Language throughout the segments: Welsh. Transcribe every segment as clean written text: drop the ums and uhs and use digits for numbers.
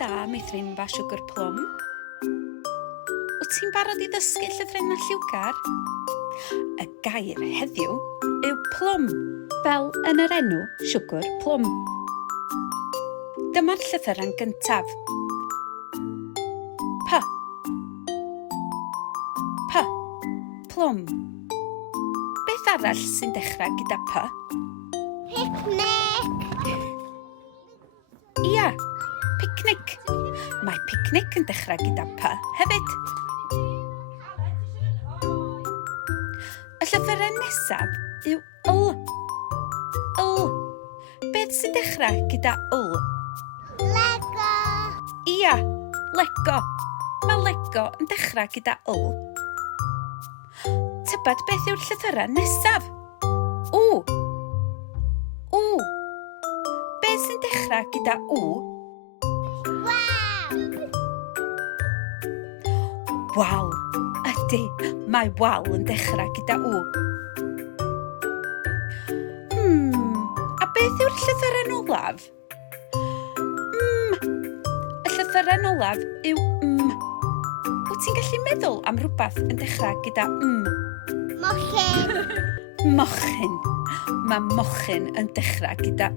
da, Meithrinfa Siwgr Plwm. Wyt ti'n barod i ddysgu llythrennau lliwgar? Y gair heddiw yw plwm, fel yn yr enw siwgr plwm. Dyma'r llythyran gyntaf. P. P. Plwm. Beth arall sy'n dechrau gyda P? Picnic! Ia, picnic. Mae picnic yn dechrau gyda P hefyd. Y llythyren nesaf yw L. L. Beth sy'n dechrau gyda L? Lego! Ia, Lego. Mae Lego yn dechrau gyda L. Tybed beth yw'r llythyren nesaf? W. W. Beth sy'n dechrau gyda W? Wow! Wal. Ydy, mae wal yn dechrau gyda W. A beth yw'r llythyren olaf? Y llythyren olaf yw Wyt ti'n gallu meddwl am rhywbeth yn dechrau gyda Mochyn! Mochyn. Mae mochyn yn dechrau gyda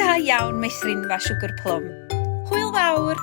Da iawn, Meithrinfa Siwgr Plwm. Hwyl fawr!